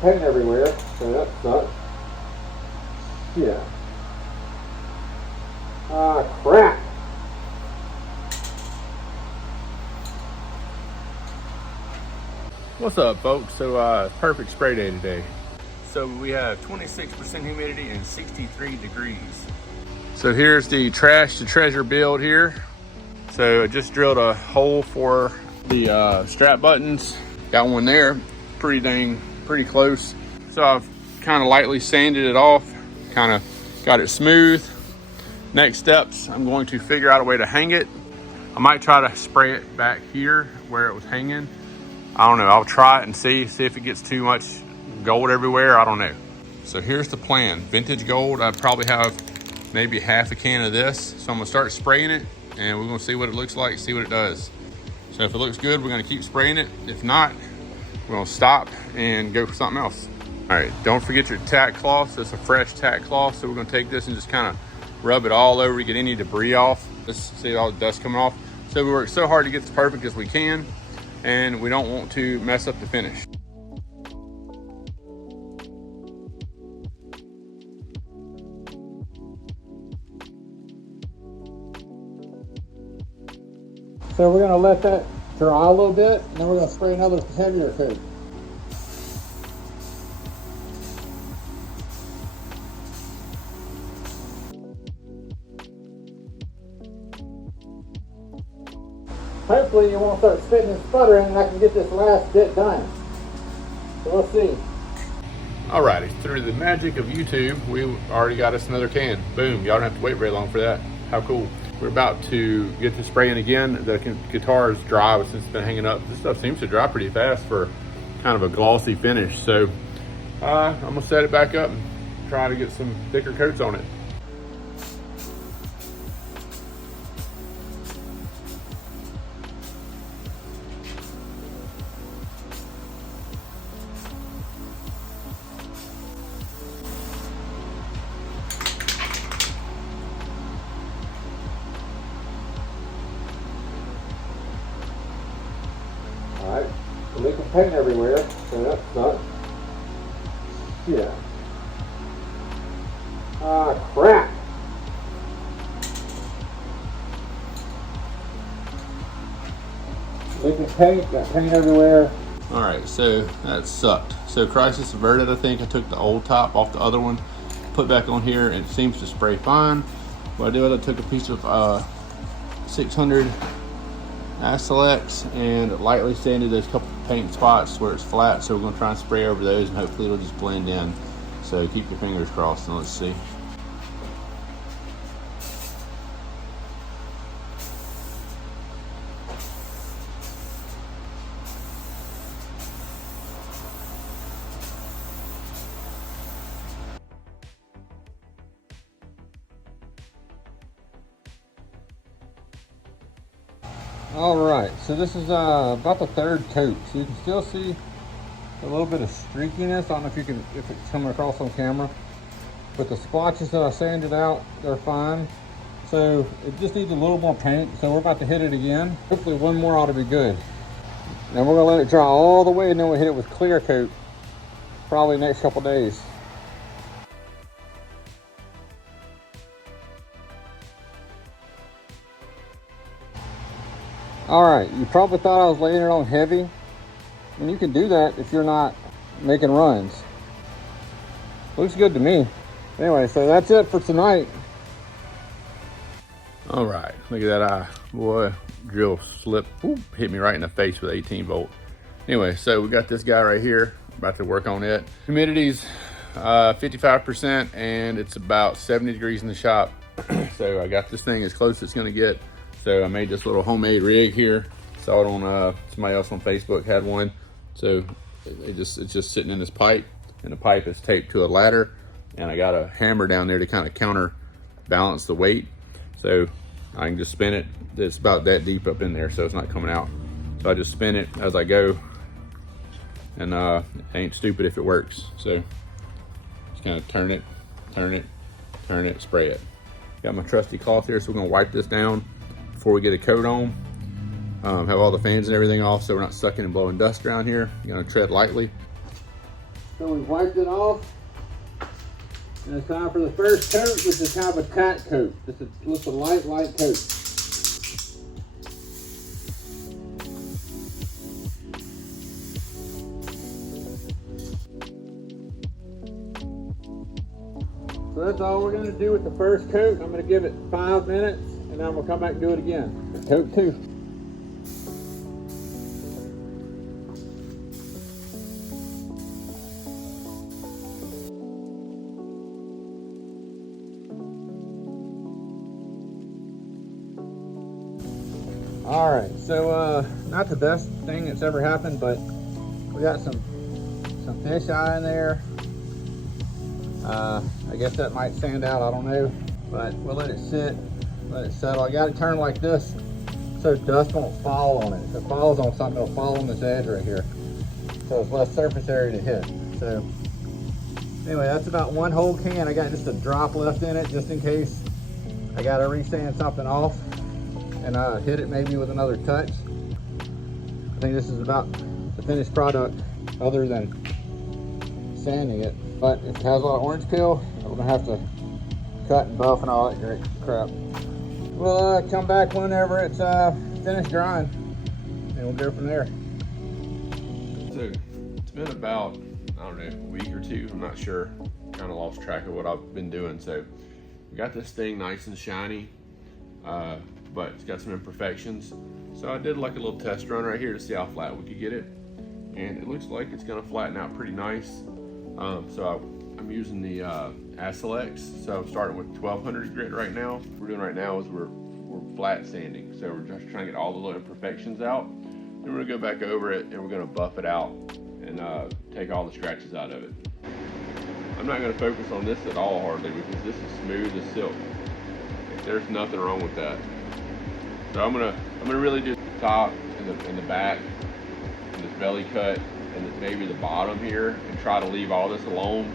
paint everywhere, so that sucks. Yeah. Ah, crap. What's up, folks? So perfect spray day today. So we have 26% humidity and 63 degrees. So here's the trash to treasure build here. So I just drilled a hole for the strap buttons. Got one there, pretty close. So I've kind of lightly sanded it off, kind of got it smooth. Next steps, I'm going to figure out a way to hang it. I might try to spray it back here where it was hanging. I don't know, I'll try it and see if it gets too much gold everywhere, I don't know. So here's the plan, vintage gold. I probably have maybe half a can of this. So I'm gonna start spraying it and we're gonna see what it looks like, see what it does. So if it looks good, we're gonna keep spraying it. If not, we're gonna stop and go for something else. All right, don't forget your tack cloth. It's a fresh tack cloth. So we're gonna take this and just kind of rub it all over to get any debris off. Let's see all the dust coming off. So we work so hard to get this perfect as we can, and we don't want to mess up the finish. So we're gonna let that dry a little bit, and then we're gonna spray another heavier coat. Hopefully you won't start spitting and sputtering and I can get this last bit done. So we'll see. Alrighty, through the magic of YouTube, we already got us another can. Boom, y'all don't have to wait very long for that. How cool. We're about to get to spraying again. The guitar is dry since it's been hanging up. This stuff seems to dry pretty fast for kind of a glossy finish. So I'm gonna set it back up and try to get some thicker coats on it. Alright, so we can paint everywhere, so that sucks. Yeah. Ah, crap! We can paint, got paint everywhere. Alright, so that sucked. So crisis averted, I think. I took the old top off the other one, put back on here, and it seems to spray fine. What I did was I took a piece of 600 Selects and lightly sanded those couple paint spots where it's flat, so we're going to try and spray over those and hopefully it'll just blend in. So keep your fingers crossed and let's see. Alright, so this is about the third coat. So you can still see a little bit of streakiness. I don't know if it's coming across on camera. But the splotches that I sanded out, they're fine. So it just needs a little more paint. So we're about to hit it again. Hopefully one more ought to be good. And we're gonna let it dry all the way and then we'll hit it with clear coat probably next couple days. Alright, you probably thought I was laying it on heavy. And you can do that if you're not making runs. Looks good to me. Anyway, so that's it for tonight. Alright, look at that eye. Boy, drill slip, hit me right in the face with 18 volt. Anyway, so we got this guy right here, about to work on it. Humidity's 55% and it's about 70 degrees in the shop. So I got this thing as close as it's gonna get. So I made this little homemade rig here. Saw it on somebody else on Facebook had one. So it's just sitting in this pipe, and the pipe is taped to a ladder, and I got a hammer down there to kind of counterbalance the weight. So I can just spin it. It's about that deep up in there, so it's not coming out. So I just spin it as I go, and it ain't stupid if it works. So just kind of turn it, spray it. Got my trusty cloth here, so we're gonna wipe this down before we get a coat on. Have all the fans and everything off so we're not sucking and blowing dust around here. You're gonna tread lightly. So we wiped it off. And it's time for the first coat, which is kind of a tack coat. This is just a light coat. So that's all we're going to do with the first coat. I'm going to give it 5 minutes, and then I'm going to come back and do it again. Coat 2. All right, so not the best thing that's ever happened, but we got some fish eye in there. I guess that might stand out, I don't know, but we'll let it sit, let it settle. I got it turned like this so dust won't fall on it. If it falls on something, it'll fall on this edge right here, so it's less surface area to hit. So anyway, that's about 1 whole can. I got just a drop left in it just in case I got to re-sand something off and hit it maybe with another touch. I think this is about the finished product other than sanding it, but it has a lot of orange peel. I'm gonna have to cut and buff and all that great crap. We'll come back whenever it's finished drying and we'll go from there. So it's been about, I don't know, a week or two, I'm not sure. Kind of lost track of what I've been doing. So we got this thing nice and shiny, but it's got some imperfections. So I did like a little test run right here to see how flat we could get it. And it looks like it's gonna flatten out pretty nice. So I'm using the Acex. So I'm starting with 1200 grit right now. What we're doing right now is we're flat sanding. So we're just trying to get all the little imperfections out. Then we're gonna go back over it and we're gonna buff it out and take all the scratches out of it. I'm not gonna focus on this at all hardly because this is smooth as silk. There's nothing wrong with that. So I'm gonna really do the top and the back and this belly cut and maybe the bottom here and try to leave all this alone.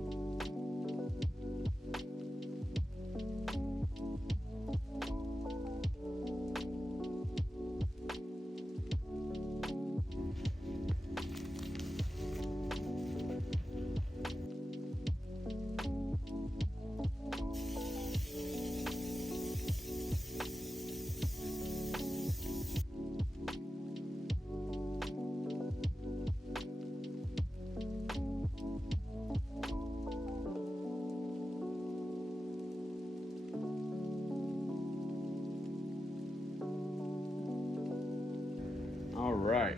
All right,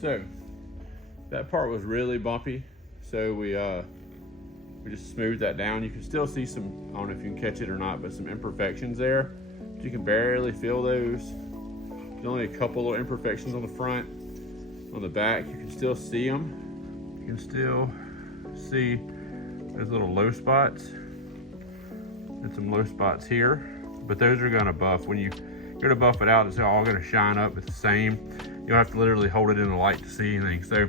so that part was really bumpy, so we just smoothed that down. You can still see some, I don't know if you can catch it or not, but some imperfections there. But you can barely feel those. There's only a couple little imperfections on the front. On the back, you can still see them. You can still see those little low spots and some low spots here, but those are gonna buff. When you're gonna buff it out, it's all gonna shine up. It's the same. You'll have to literally hold it in the light to see anything. So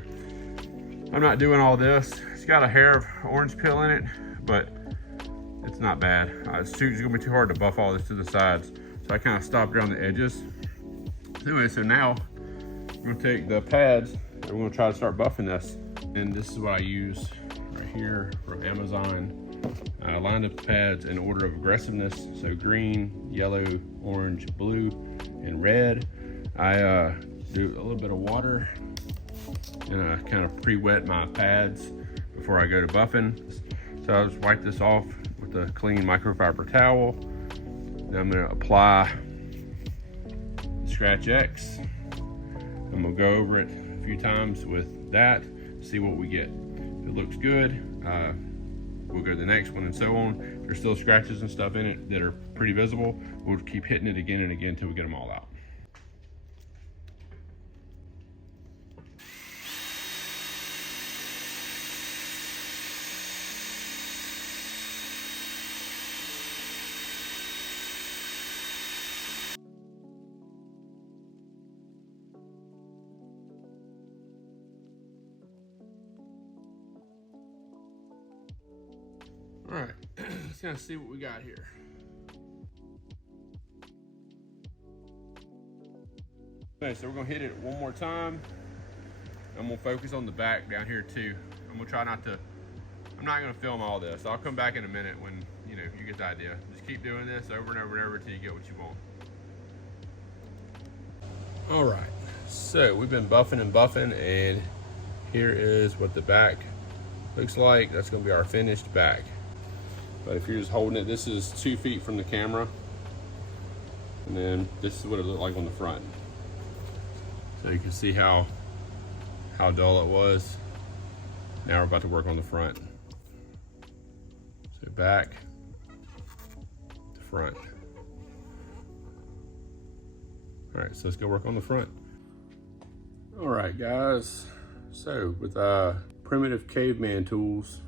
I'm not doing all this. It's got a hair of orange peel in it, but it's not bad. It's gonna be too hard to buff all this to the sides. So I kind of stopped around the edges. Anyway, so now we're gonna take the pads and we're gonna try to start buffing this. And this is what I use right here from Amazon. I lined up the pads in order of aggressiveness. So green, yellow, orange, blue, and red. I do a little bit of water and I kind of pre-wet my pads before I go to buffing. So I'll just wipe this off with a clean microfiber towel. Then I'm gonna apply Scratch X. I'm gonna go over it a few times with that, see what we get. If it looks good, we'll go to the next one and so on. If there's still scratches and stuff in it that are pretty visible, we'll keep hitting it again and again until we get them all out. All right, let's kind of see what we got here. Okay, so we're gonna hit it one more time. I'm gonna focus on the back down here too. I'm gonna try not to I'm not gonna film all this. I'll come back in a minute when, you know, you get the idea. Just keep doing this over and over and over until you get what you want. All right, so we've been buffing and buffing, and here is what the back looks like. That's gonna be our finished back. But if you're just holding it, this is 2 feet from the camera. And then this is what it looked like on the front. So you can see how dull it was. Now we're about to work on the front. So back to front. All right, so let's go work on the front. All right, guys. So with primitive caveman tools,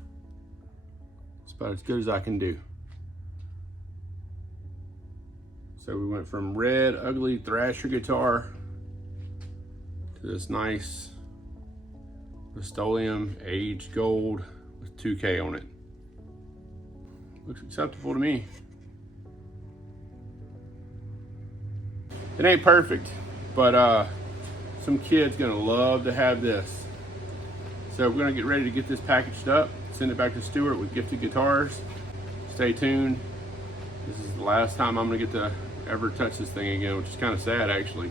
it's about as good as I can do. So we went from red, ugly Thrasher guitar to this nice Rust-Oleum aged gold with 2K on it. Looks acceptable to me. It ain't perfect, but some kid's gonna love to have this. So we're gonna get ready to get this packaged up, send it back to Stewart with gifted guitars. Stay tuned. This is the last time I'm gonna get to ever touch this thing again, which is kind of sad actually.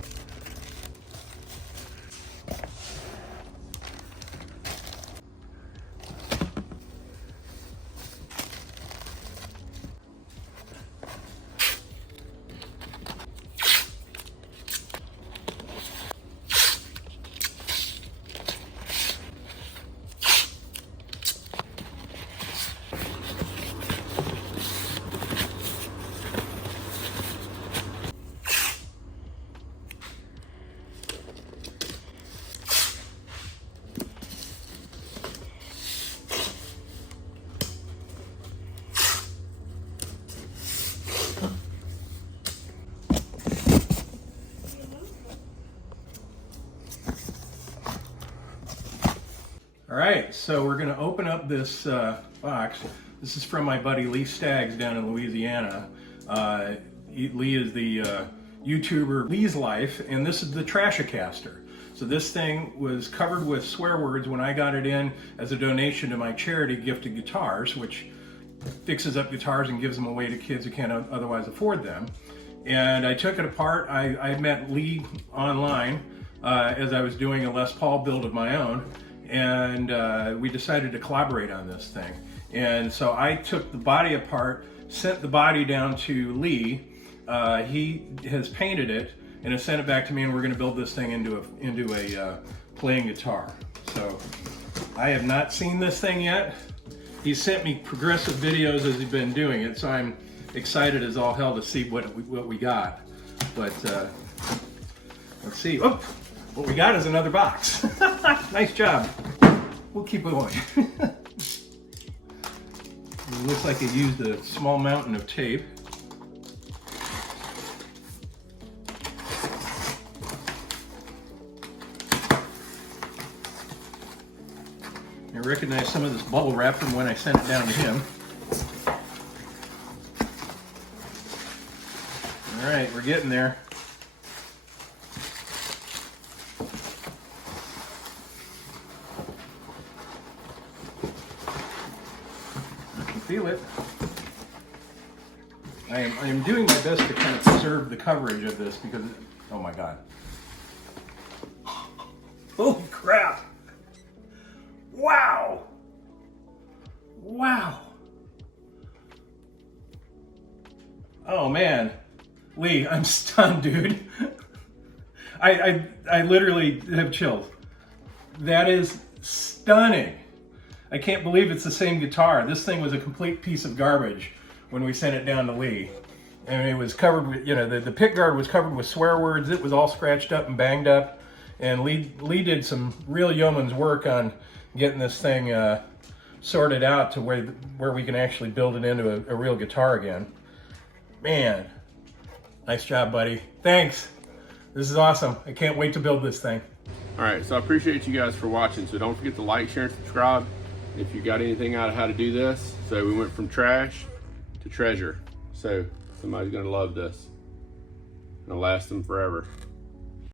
All right, so we're gonna open up this box. This is from my buddy Lee Staggs down in Louisiana. Lee is the YouTuber Lee's Life, and this is the Stratocaster. So this thing was covered with swear words when I got it in as a donation to my charity, Gifted Guitars, which fixes up guitars and gives them away to kids who can't otherwise afford them. And I took it apart. I met Lee online as I was doing a Les Paul build of my own. And we decided to collaborate on this thing. And so I took the body apart, sent the body down to Lee. He has painted it and has sent it back to me, and we're gonna build this thing into a playing guitar. So I have not seen this thing yet. He sent me progressive videos as he's been doing it, so I'm excited as all hell to see what we got. But let's see. Oh, what we got is another box. Nice job. We'll keep going. It looks like it used a small mountain of tape. I recognize some of this bubble wrap from when I sent it down to him. All right, we're getting there. Feel it. I am doing my best to kind of preserve the coverage of this because, oh my God. Holy crap. Wow. Wow. Oh man. Lee, I'm stunned, dude. I literally have chills. That is stunning. I can't believe it's the same guitar. This thing was a complete piece of garbage when we sent it down to Lee. And it was covered with, you know, the pick guard was covered with swear words. It was all scratched up and banged up. And Lee did some real yeoman's work on getting this thing sorted out to where we can actually build it into a real guitar again. Man, nice job, buddy. Thanks. This is awesome. I can't wait to build this thing. All right, so I appreciate you guys for watching. So don't forget to like, share, and subscribe if you got anything out of how to do this. So we went from trash to treasure. So somebody's gonna love this. It'll last them forever.